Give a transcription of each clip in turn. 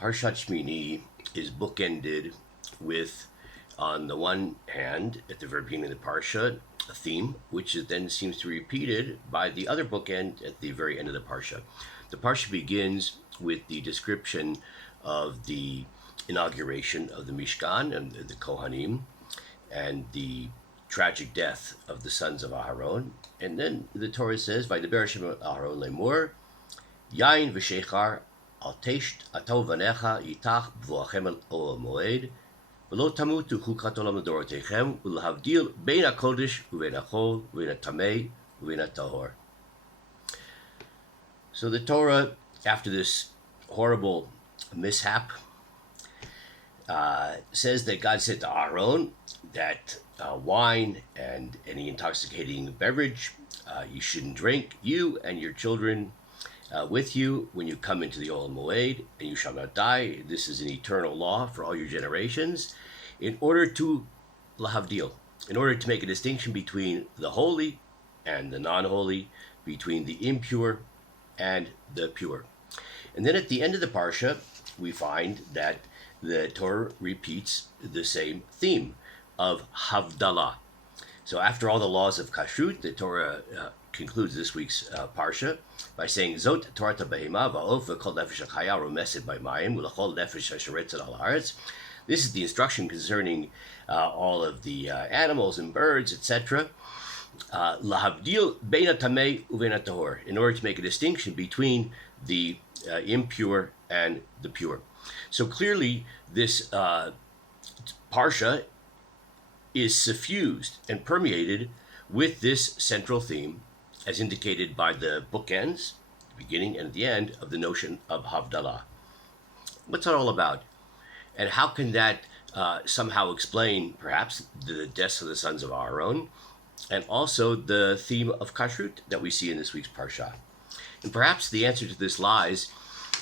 Parshat Shmini is bookended with, on the one hand, at the very beginning of the parsha, a theme, which then seems to be repeated by the other bookend at the very end of the parsha. The parsha begins with the description of the inauguration of the Mishkan and the Kohanim, and the tragic death of the sons of Aharon. And then the Torah says, "Vaydaber Hashem el Aharon lemor, Yain v'shechar al tesht atov vanecha yitach b'voachem el ol moed, v'lo tamutu chukat olam l'dorotechem, u'lahavdil bein hakodesh u'bein hachol u'bein hatamei u'bein hatahor." So the Torah, after this horrible mishap, says that God said to Aaron that wine and any intoxicating beverage you shouldn't drink, you and your children with you, when you come into the Olam Moed, and you shall not die. This is an eternal law for all your generations, in order to lahavdil, in order to make a distinction between the holy and the non-holy, between the impure and the pure. And then at the end of the parsha, we find that the Torah repeats the same theme of Havdalah. So after all the laws of Kashrut, the Torah concludes this week's parsha by saying, "Zot Torah behema va'of v'kol nefesh hachaya romeset b'mayim u'lachol nefesh hasheretzet al haaretz." This is the instruction concerning all of the animals and birds, etc. Lahavdil bein hatamei uvein hatahor, in order to make a distinction between the impure and the pure. So clearly, this parsha is suffused and permeated with this central theme, as indicated by the bookends, the beginning and the end, of the notion of Havdalah. What's that all about? And how can that somehow explain, perhaps, the deaths of the sons of Aaron, and also the theme of Kashrut that we see in this week's parsha? And perhaps the answer to this lies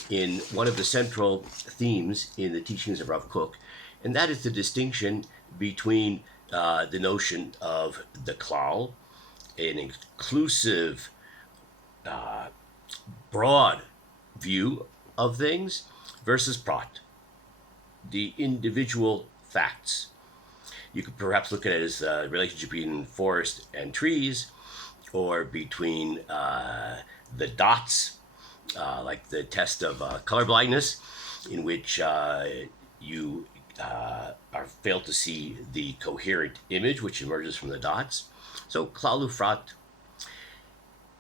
in one of the central themes in the teachings of Rav Kook, and that is the distinction between the notion of the klal, an inclusive, broad view of things, versus prat, the individual facts. You could perhaps look at it as a relationship between forest and trees, or between the dots, like the test of color blindness, in which you are failed to see the coherent image which emerges from the dots. So klal ufrat.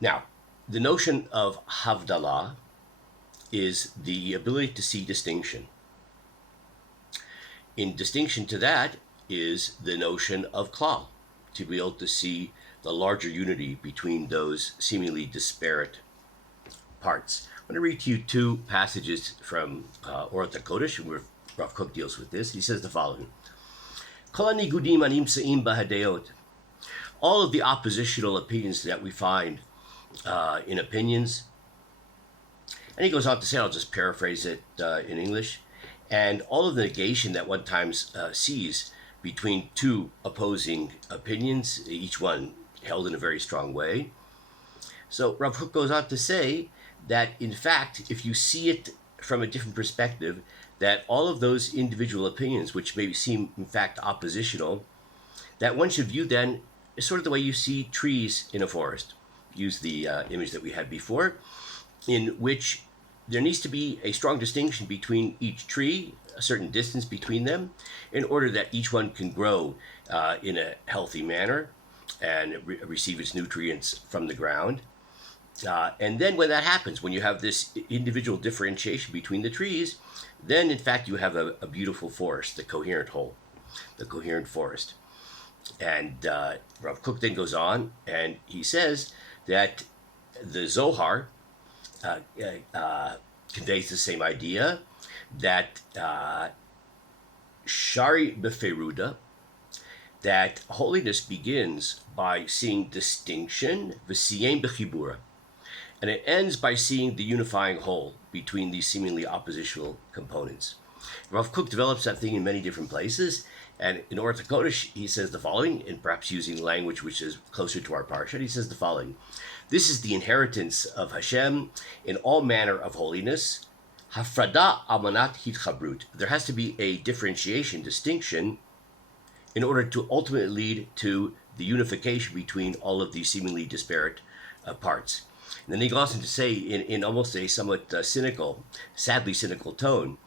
Now, the notion of Havdalah is the ability to see distinction. In distinction to that is the notion of klal, to be able to see the larger unity between those seemingly disparate parts. I'm going to read to you two passages from Orot HaKodesh, where Rav Kook deals with this. He says the following: Kol hanigudim hanimtzeim bahadeot. All of the oppositional opinions that we find in opinions, and he goes on to say, I'll just paraphrase it in English, and all of the negation that one times sees between two opposing opinions, each one held in a very strong way. So Rav Kook goes on to say that, in fact, if you see it from a different perspective, that all of those individual opinions, which may seem, in fact, oppositional, that one should view then as sort of the way you see trees in a forest. Use the image that we had before, in which there needs to be a strong distinction between each tree, a certain distance between them, in order that each one can grow in a healthy manner and receive its nutrients from the ground. And then when that happens, when you have this individual differentiation between the trees, then in fact you have a beautiful forest, the coherent whole, the coherent forest. And Rav Kook then goes on and he says that the Zohar conveys the same idea, that Shari Beferuda, that holiness begins by seeing distinction, v'siyem bechibura, and it ends by seeing the unifying whole between these seemingly oppositional components. Rav Kook develops that thing in many different places, and in Orot HaKodesh he says the following, and perhaps using language which is closer to our parsha, he says the following: This is the inheritance of Hashem in all manner of holiness, Hafrada amanat hitchabrut. There has to be a differentiation, distinction, in order to ultimately lead to the unification between all of these seemingly disparate parts. And then he goes on to say, in almost a somewhat cynical, sadly cynical tone,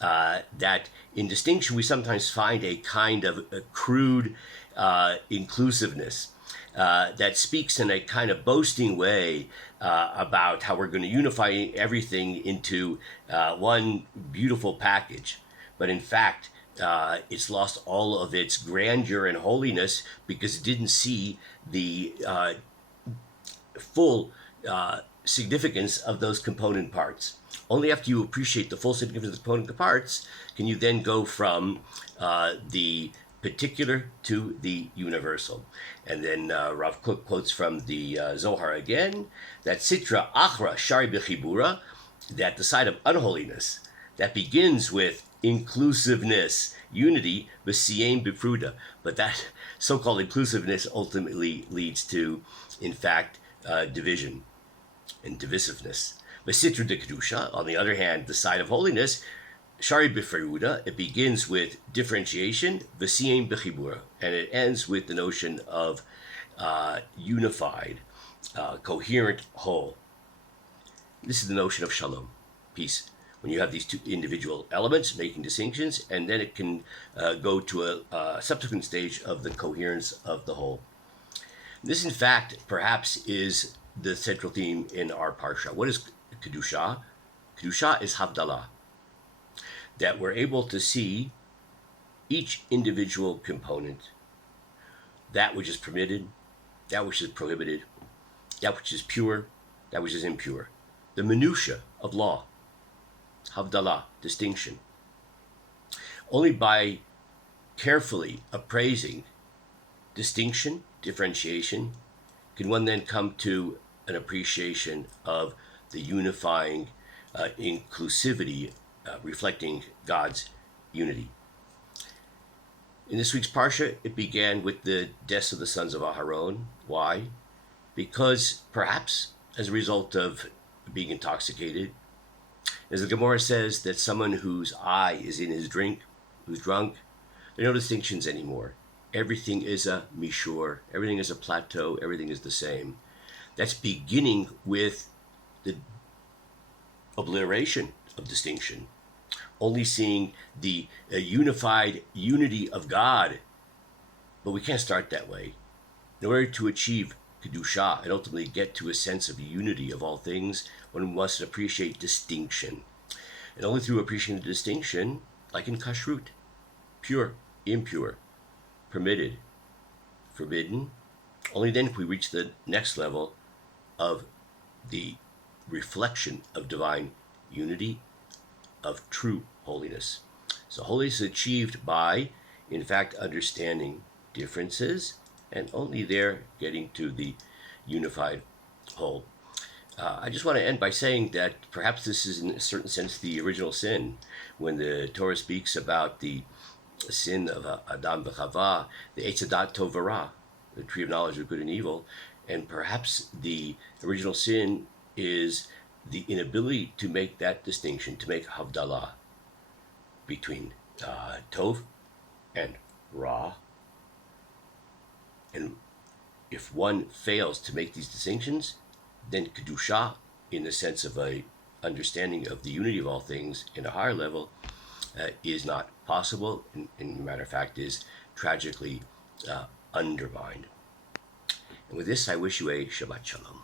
that in distinction we sometimes find a kind of a crude inclusiveness that speaks in a kind of boasting way about how we're going to unify everything into one beautiful package. But in fact, it's lost all of its grandeur and holiness because it didn't see the full significance of those component parts. Only after you appreciate the full significance of the component parts can you then go from the particular to the universal. And then Rav Kook quotes from the Zohar again, that Sitra Achra Shari Bechibura, that the side of unholiness that begins with inclusiveness, unity, Besiem Bifruda, but that so-called inclusiveness ultimately leads to, in fact, division and divisiveness. Besitra de Kedusha, on the other hand, the side of holiness, Shari Bifruda, it begins with differentiation, Besiem Bechibura, and it ends with the notion of unified, coherent whole. This is the notion of shalom, peace. When you have these two individual elements making distinctions, and then it can go to a subsequent stage of the coherence of the whole. This, in fact, perhaps is the central theme in our parsha. What is Kedusha? Kedusha is Havdalah. That we're able to see each individual component, that which is permitted, that which is prohibited, that which is pure, that which is impure. The minutiae of law. Havdalah, distinction. Only by carefully appraising distinction, differentiation, can one then come to an appreciation of the unifying inclusivity reflecting God's unity. In this week's Parsha, it began with the deaths of the sons of Aharon. Why? Because perhaps as a result of being intoxicated, as the Gemara says, that someone whose eye is in his drink, who's drunk, there are no distinctions anymore. Everything is a mishur, everything is a plateau, everything is the same. That's beginning with the obliteration of distinction, only seeing the unified unity of God. But we can't start that way. In order to achieve Kedusha and ultimately get to a sense of unity of all things, one must appreciate distinction. And only through appreciating the distinction, like in kashrut, pure, impure, permitted, forbidden, only then can we reach the next level of the reflection of divine unity, of true holiness. So holiness is achieved by, in fact, understanding differences and only there getting to the unified whole. I just want to end by saying that perhaps this is in a certain sense the original sin. When the Torah speaks about the sin of Adam v'Chava, the Eitz Hadat Tov v'Ra, the tree of knowledge of good and evil, and perhaps the original sin is the inability to make that distinction, to make Havdalah between Tov and Ra. And if one fails to make these distinctions, then Kedusha, in the sense of a understanding of the unity of all things in a higher level, is not possible, and matter of fact is tragically undermined. And with this, I wish you a Shabbat Shalom.